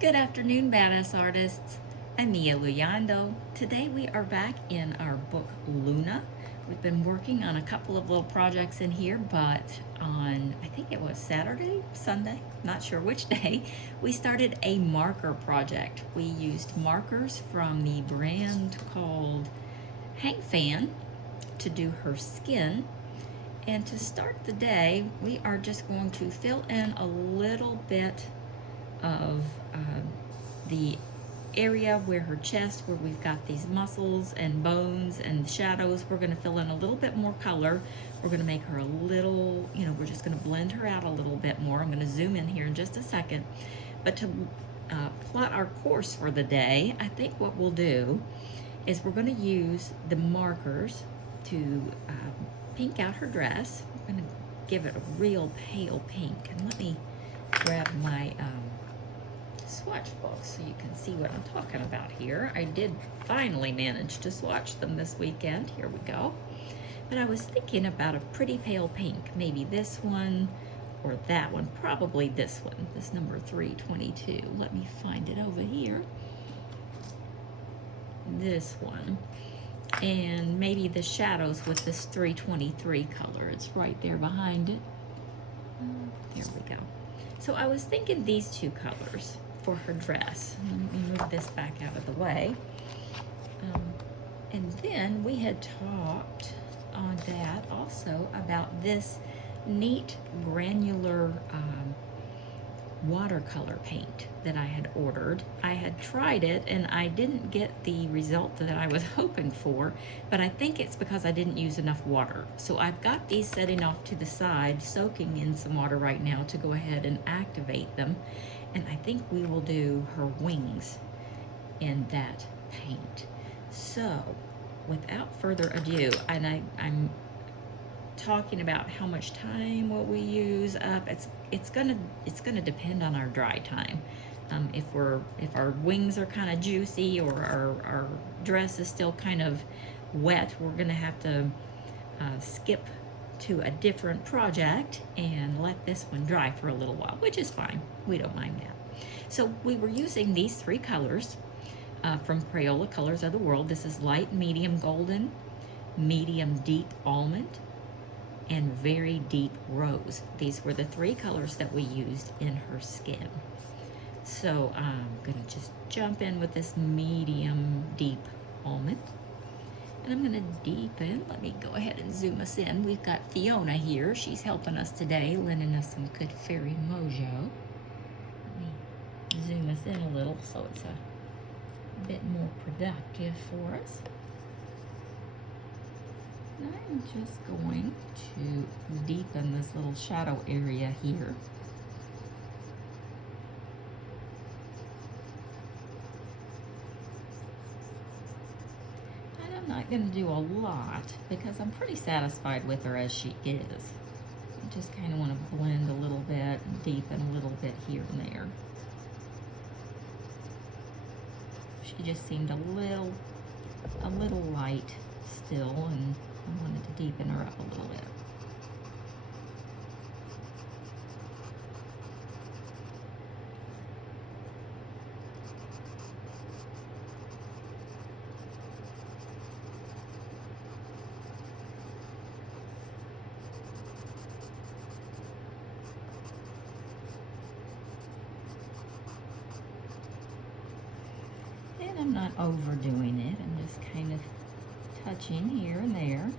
Good afternoon, badass artists. I'm Mia Luyando. Today we are back in our book Luna. We've been working on a couple of little projects in here, but on, I think it was Saturday, Sunday, not sure which day, we started a marker project. We used markers from the brand called Hang Fan to do her skin. And to start the day, we are just going to fill in a little bit of the area where her chest, where we've got these muscles and bones and shadows. We're going to fill in a little bit more color. We're going to make her a little, we're just going to blend her out a little bit more. I'm going to zoom in here in just a second. But to plot our course for the day, I think what we'll do is we're going to use the markers to pink out her dress. I'm going to give it a real pale pink. And let me grab my swatch books so you can see what I'm talking about here. I did finally manage to swatch them this weekend. Here we go. But I was thinking about a pretty pale pink, maybe this one or that one, probably this one, this number 322. Let me find it over here. This one. And maybe the shadows with this 323 color. It's right there behind it. There we go. So I was thinking these two colors for her dress. Let me move this back out of the way. And then we had talked on that also about this neat granular watercolor paint that I had ordered. I had tried it and I didn't get the result that I was hoping for, but I think it's because I didn't use enough water. So I've got these setting off to the side, soaking in some water right now to go ahead and activate them. And I think we will do her wings in that paint. So without further ado, and I'm talking about how much time will we use up. It's gonna depend on our dry time. If our wings are kind of juicy or our dress is still kind of wet, we're gonna have to skip to a different project and let this one dry for a little while, which is fine. We don't mind that. So we were using these three colors from Crayola Colors of the World. This is light medium golden, medium deep almond, and very deep rose. These were the three colors that we used in her skin. So I'm gonna just jump in with this medium deep almond. And I'm gonna deepen. Let me go ahead and zoom us in. We've got Fiona here. She's helping us today, lending us some good fairy mojo. Let me zoom us in a little so it's a bit more productive for us. I'm just going to deepen this little shadow area here. And I'm not going to do a lot because I'm pretty satisfied with her as she is. I just kind of want to blend a little bit and deepen a little bit here and there. She just seemed a little light still, and I wanted to deepen her up a little bit. And I'm not overdoing it. I'm just kind of touching here and there.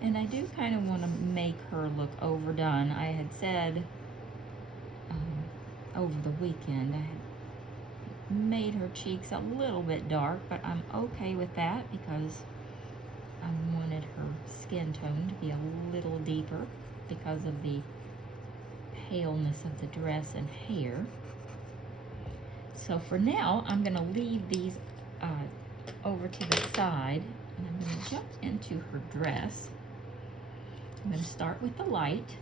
And I do kind of want to make her look overdone. I had said over the weekend I had made her cheeks a little bit dark, but I'm okay with that because I wanted her skin tone to be a little deeper because of the paleness of the dress and hair. So for now, I'm going to leave these over to the side, and I'm going to jump into her dress. I'm going to start with the light,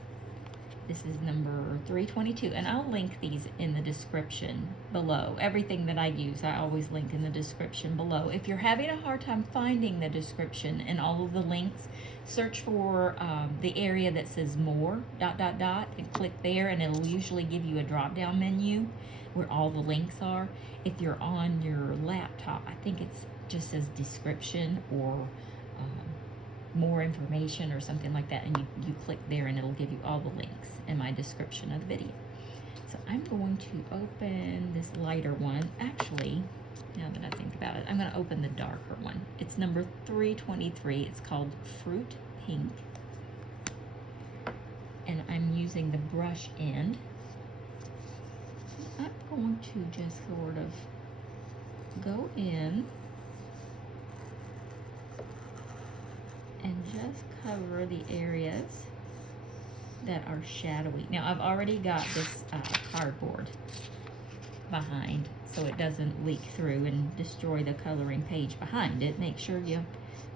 This is number 322, and I'll link these in the description below. Everything that I use, I always link in the description below. If you're having a hard time finding the description and all of the links, search for the area that says more, ... and click there, and it'll usually give you a drop-down menu where all the links are. If you're on your laptop, I think it's just says description or more information or something like that, and you click there and it'll give you all the links in my description of the video. So I'm going to open this lighter one. Actually, now that I think about it, I'm going to open the darker one. It's number 323. It's called Fruit Pink, and I'm using the brush end. I'm going to just sort of go in and just cover the areas that are shadowy. Now I've already got this cardboard behind so it doesn't leak through and destroy the coloring page behind it. Make sure you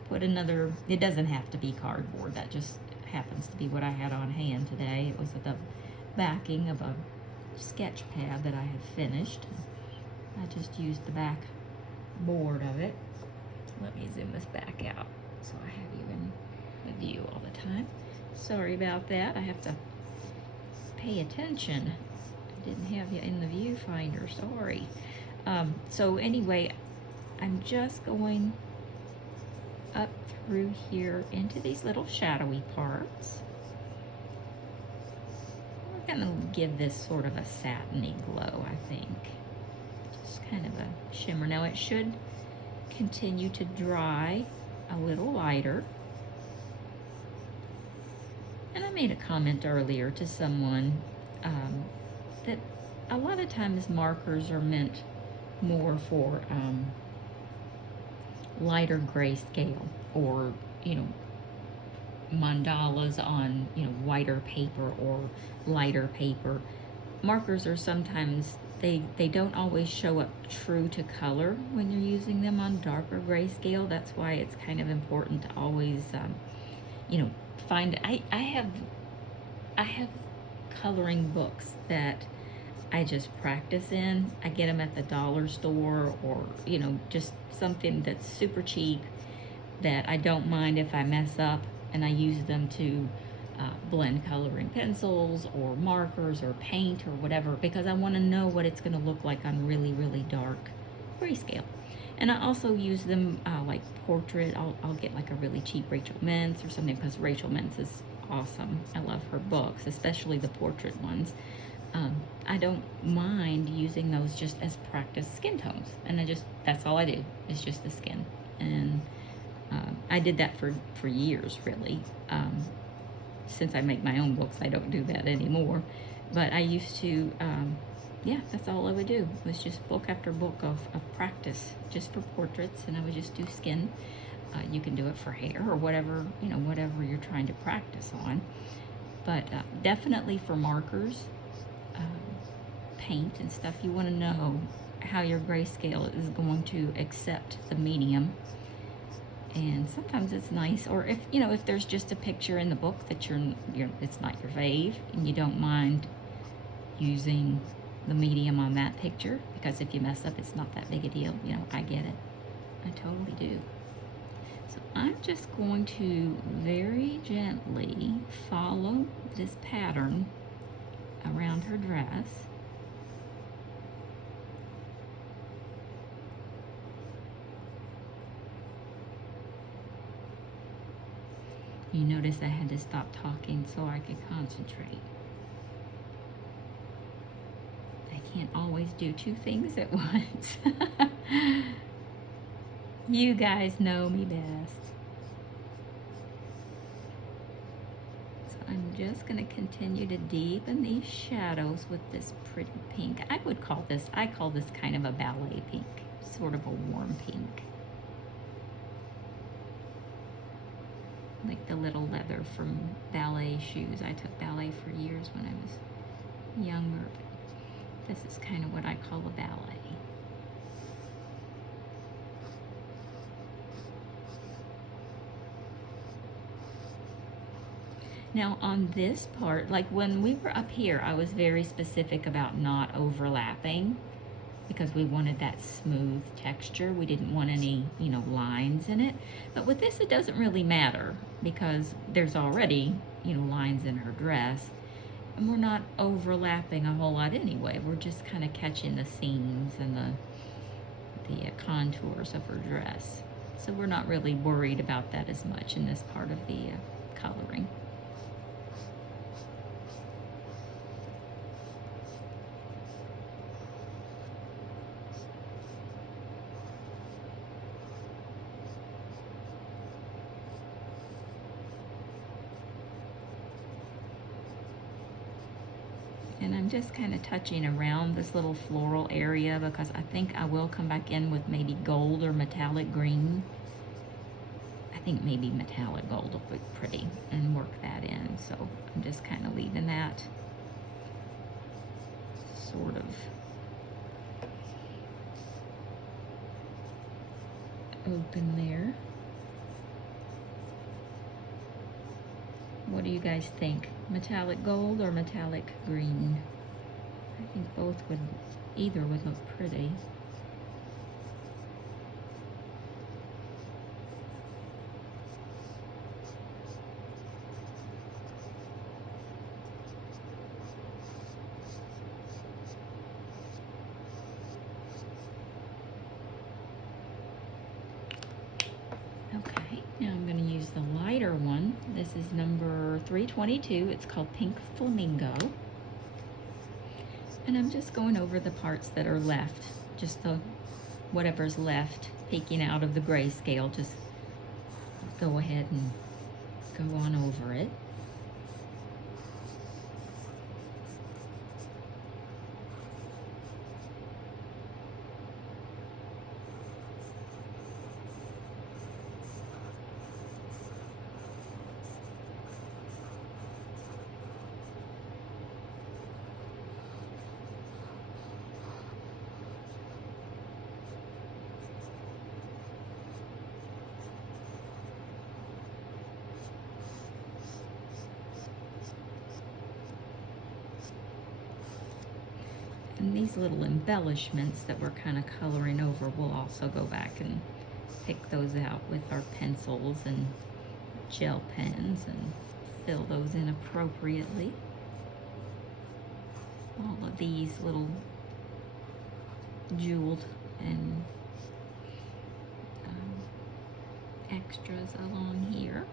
put another, it doesn't have to be cardboard, that just happens to be what I had on hand today. It was the backing of a sketch pad that I had finished. I just used the back board of it. Let me zoom this back out so I have you in the view all the time. Sorry about that. I have to pay attention. I didn't have you in the viewfinder. Sorry. So anyway, I'm just going up through here into these little shadowy parts. We're going to give this sort of a satiny glow, I think. Just kind of a shimmer. Now it should continue to dry a little lighter. And I made a comment earlier to someone that a lot of times markers are meant more for lighter grayscale, or mandalas on whiter paper or lighter paper. Markers are sometimes they don't always show up true to color when you're using them on darker grayscale. That's why it's kind of important to always find. I have coloring books that I just practice in. I get them at the dollar store, or just something that's super cheap that I don't mind if I mess up, and I use them to blend coloring pencils or markers or paint or whatever, because I want to know what it's going to look like on really, really dark grayscale. And I also use them like portrait. I'll get like a really cheap Rachel Mintz or something, because Rachel Mintz is awesome. I love her books, especially the portrait ones. I don't mind using those just as practice skin tones, and that's all I do. It's just the skin. And I did that for years, really. Since I make my own books, I don't do that anymore. But I used to, yeah, that's all I would do, was just book after book of practice, just for portraits, and I would just do skin. You can do it for hair or whatever, whatever you're trying to practice on. But definitely for markers, paint and stuff, you want to know how your grayscale is going to accept the medium. And sometimes it's nice, or if there's just a picture in the book that it's not your fave, and you don't mind using the medium on that picture, because if you mess up, it's not that big a deal. I get it. I totally do. So I'm just going to very gently follow this pattern around her dress. You notice I had to stop talking so I could concentrate. I can't always do two things at once. You guys know me best. So I'm just going to continue to deepen these shadows with this pretty pink. I call this kind of a ballet pink, sort of a warm pink. Like the little leather from ballet shoes. I took ballet for years when I was younger. This is kind of what I call a ballet. Now on this part, like when we were up here, I was very specific about not overlapping because we wanted that smooth texture. We didn't want any, you know, lines in it. But with this, it doesn't really matter because there's already, you know, lines in her dress. And we're not overlapping a whole lot anyway. We're just kind of catching the seams and the contours of her dress. So we're not really worried about that as much in this part of the coloring. And I'm just kind of touching around this little floral area because I think I will come back in with maybe gold or metallic green. I think maybe metallic gold will look pretty and work that in. So I'm just kind of leaving that sort of open there. What do you guys think? Metallic gold or metallic green? I think either would look pretty. Okay, now I'm going to use the lighter one. This is number 322. It's called Pink Flamingo. And I'm just going over the parts that are left, just whatever's left peeking out of the grayscale. Just go ahead and go on over it. And these little embellishments that we're kind of coloring over, we'll also go back and pick those out with our pencils and gel pens and fill those in appropriately. All of these little jeweled and extras along here.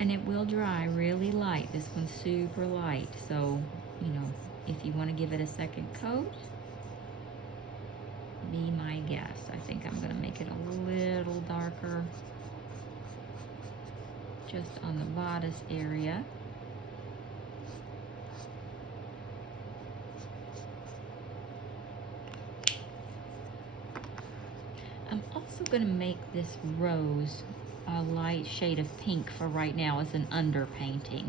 And it will dry really light. This one's super light, so, you know, if you want to give it a second coat, be my guest. I think I'm going to make it a little darker just on the bodice area. I'm also going to make this rose a light shade of pink for right now as an underpainting.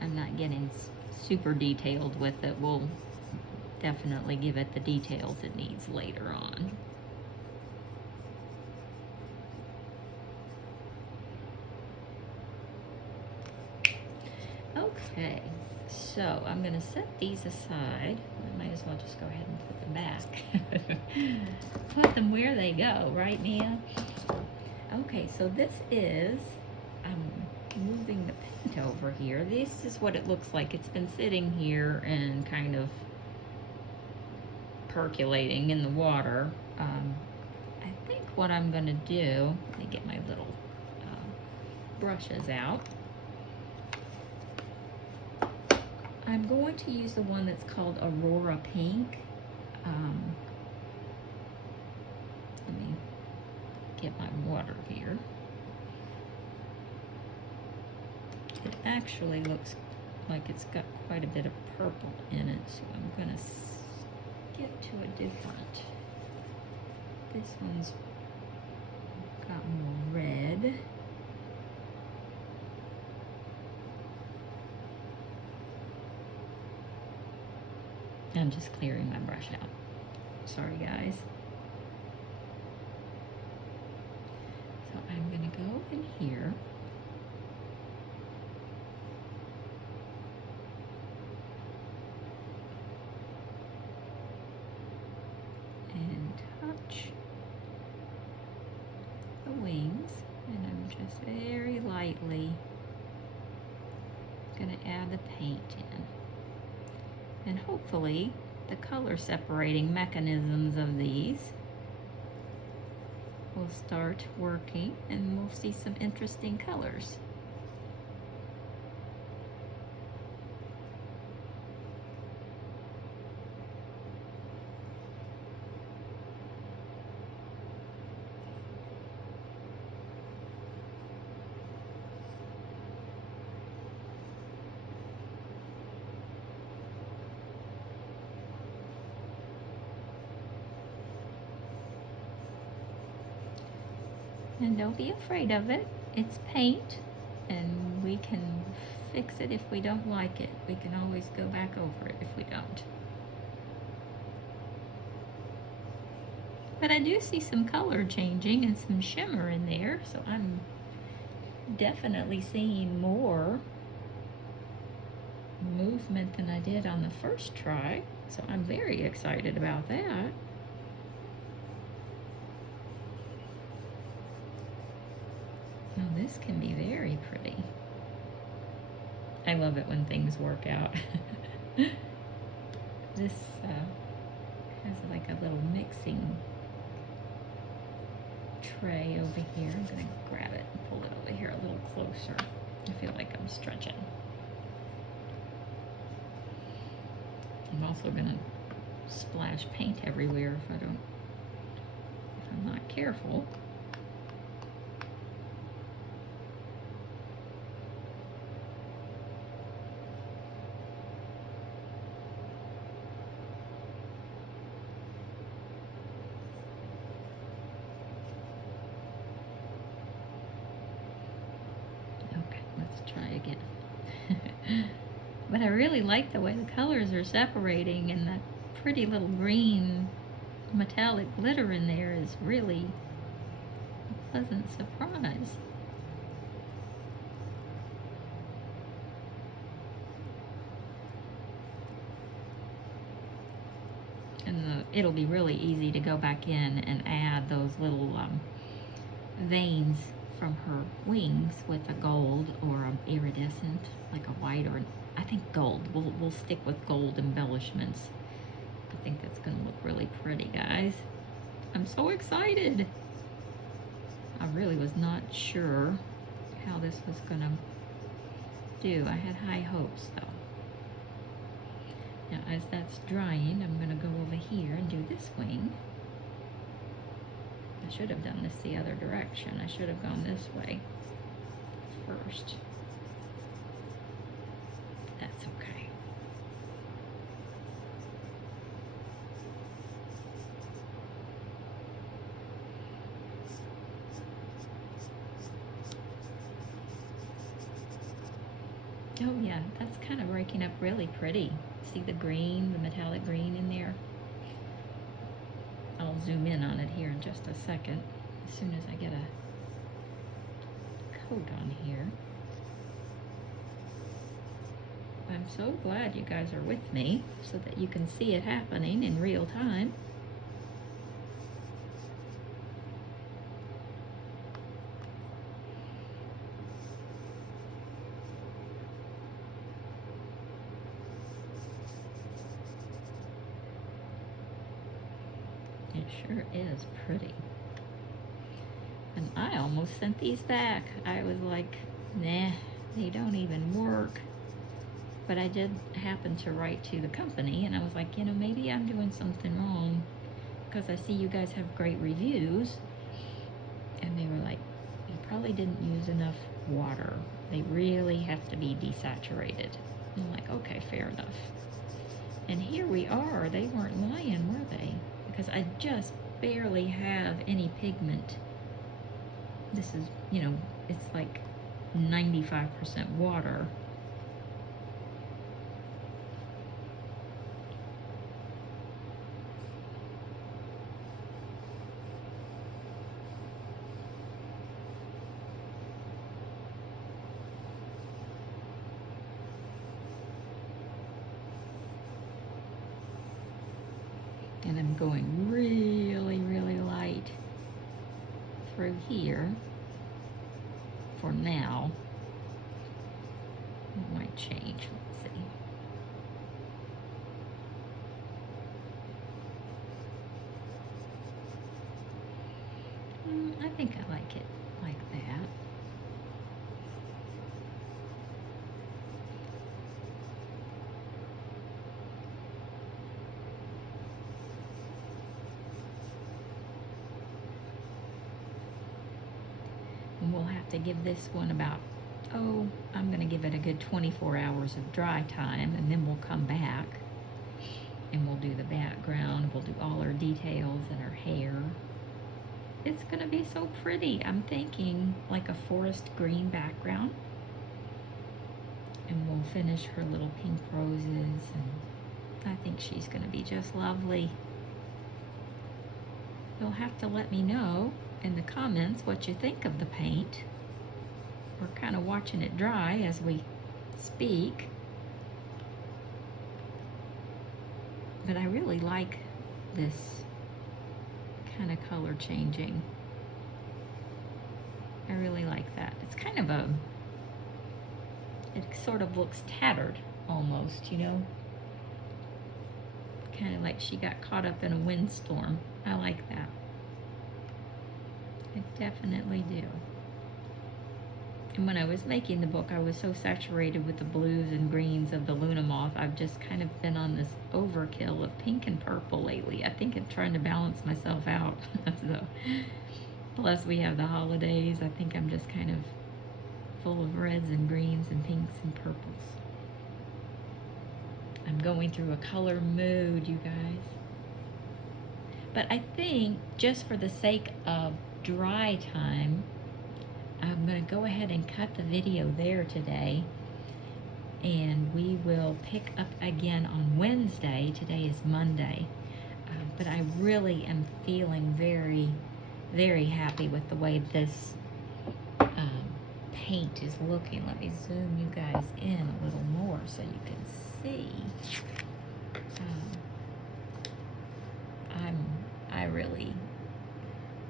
I'm not getting super detailed with it. We'll definitely give it the details it needs later on. Okay, so I'm going to set these aside. I might as well just go ahead and put them back. Put them where they go, right, Mia? Okay, so this is, I'm moving the paint over here. This is what it looks like. It's been sitting here and kind of percolating in the water. I think what I'm going to do, let me get my little brushes out. I'm going to use the one that's called Aurora Pink. Let me get my water here. It actually looks like it's got quite a bit of purple in it, so I'm going to to a different. This one's got more red. I'm just clearing my brush out. Sorry, guys. So I'm gonna go in here. And touch the wings. And I'm just very lightly gonna add the paint in. And hopefully the color separating mechanisms of these will start working and we'll see some interesting colors. And don't be afraid of it. It's paint, and we can fix it if we don't like it. We can always go back over it if we don't. But I do see some color changing and some shimmer in there, so I'm definitely seeing more movement than I did on the first try. So I'm very excited about that. Oh, this can be very pretty. I love it when things work out. This has like a little mixing tray over here. I'm gonna grab it and pull it over here a little closer. I feel like I'm stretching. I'm also gonna splash paint everywhere if I'm not careful. Try again. But I really like the way the colors are separating, and that pretty little green metallic glitter in there is really a pleasant surprise. And it'll be really easy to go back in and add those little veins from her wings with a gold or an iridescent, like a white or I think gold. We'll stick with gold embellishments. I think that's gonna look really pretty, guys. I'm so excited. I really was not sure how this was gonna do. I had high hopes though. Now as that's drying, I'm gonna go over here and do this wing. I should have done this the other direction. I should have gone this way first. That's okay. Oh yeah, that's kind of breaking up really pretty. See the green, the metallic green in there? I'll zoom in on it here in just a second, as soon as I get a coat on here. I'm so glad you guys are with me so that you can see it happening in real time. It sure is pretty. And I almost sent these back. I was like, nah, they don't even work. But I did happen to write to the company and I was like, you know, maybe I'm doing something wrong because I see you guys have great reviews. And they were like, you probably didn't use enough water. They really have to be desaturated. I'm like, okay, fair enough. And here we are. They weren't lying, were they? because I just barely have any pigment. This is, you know, it's like 95% water. And I'm going really, really light through here for now. It might change, let's see. I think I like it like that. And we'll have to give this one about, I'm gonna give it a good 24 hours of dry time, and then we'll come back and we'll do the background, we'll do all her details and her hair. It's gonna be so pretty. I'm thinking like a forest green background, and we'll finish her little pink roses, and I think she's gonna be just lovely. You'll have to let me know in the comments what you think of the paint. We're kind of watching it dry as we speak, but I really like this kind of color changing. I really like that. It's kind of it sort of looks tattered almost, you know? Kind of like she got caught up in a windstorm. I like that. I definitely do. And when I was making the book, I was so saturated with the blues and greens of the Luna Moth. I've just kind of been on this overkill of pink and purple lately. I think I'm trying to balance myself out. So, plus we have the holidays. I think I'm just kind of full of reds and greens and pinks and purples. I'm going through a color mood, you guys. But I think just for the sake of dry time, I'm going to go ahead and cut the video there today, and we will pick up again on Wednesday. Today is Monday, but I really am feeling very, very happy with the way this paint is looking. Let me zoom you guys in a little more so you can see. I really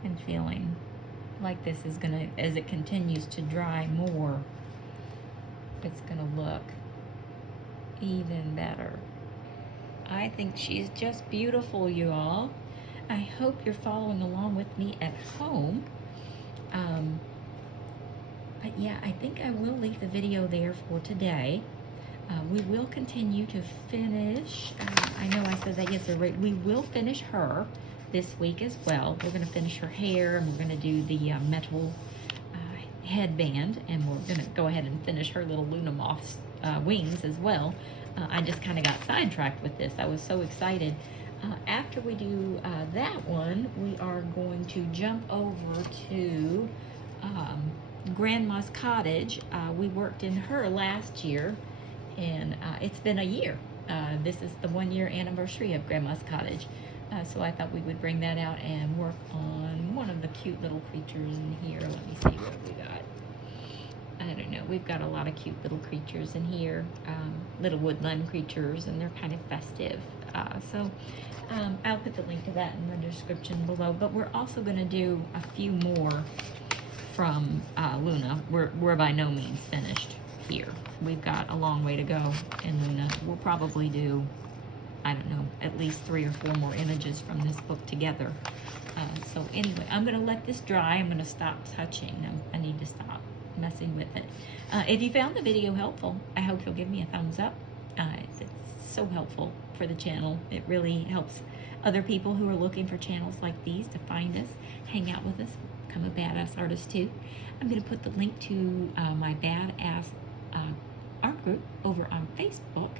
am feeling like this is gonna, as it continues to dry more, it's gonna look even better. I think she's just beautiful, you all. I hope you're following along with me at home. But yeah, I think I will leave the video there for today. We will continue to finish, I know I said that yesterday, we will finish her this week as well. We're going to finish her hair, and we're going to do the metal headband, and we're going to go ahead and finish her little Luna Moth's wings as well. I just kind of got sidetracked with this. I was so excited. After we do that one, we are going to jump over to Grandma's Cottage. We worked in her last year, and it's been a year. This is the 1-year anniversary of Grandma's Cottage. So I thought we would bring that out and work on one of the cute little creatures in here. Let me see what we got. I don't know. We've got a lot of cute little creatures in here, little woodland creatures, and they're kind of festive. I'll put the link to that in the description below. But we're also going to do a few more from Luna. We're by no means finished here. We've got a long way to go in Luna. We'll probably do, I don't know, at least 3 or 4 more images from this book together. So anyway, I'm going to let this dry. I'm going to stop touching. I need to stop messing with it. If you found the video helpful, I hope you'll give me a thumbs up. It's so helpful for the channel. It really helps other people who are looking for channels like these to find us, hang out with us, become a badass artist too. I'm going to put the link to my badass art group over on Facebook.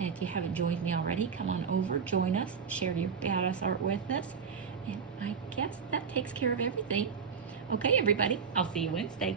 And if you haven't joined me already, come on over, join us, share your badass art with us. And I guess that takes care of everything. Okay, everybody, I'll see you Wednesday.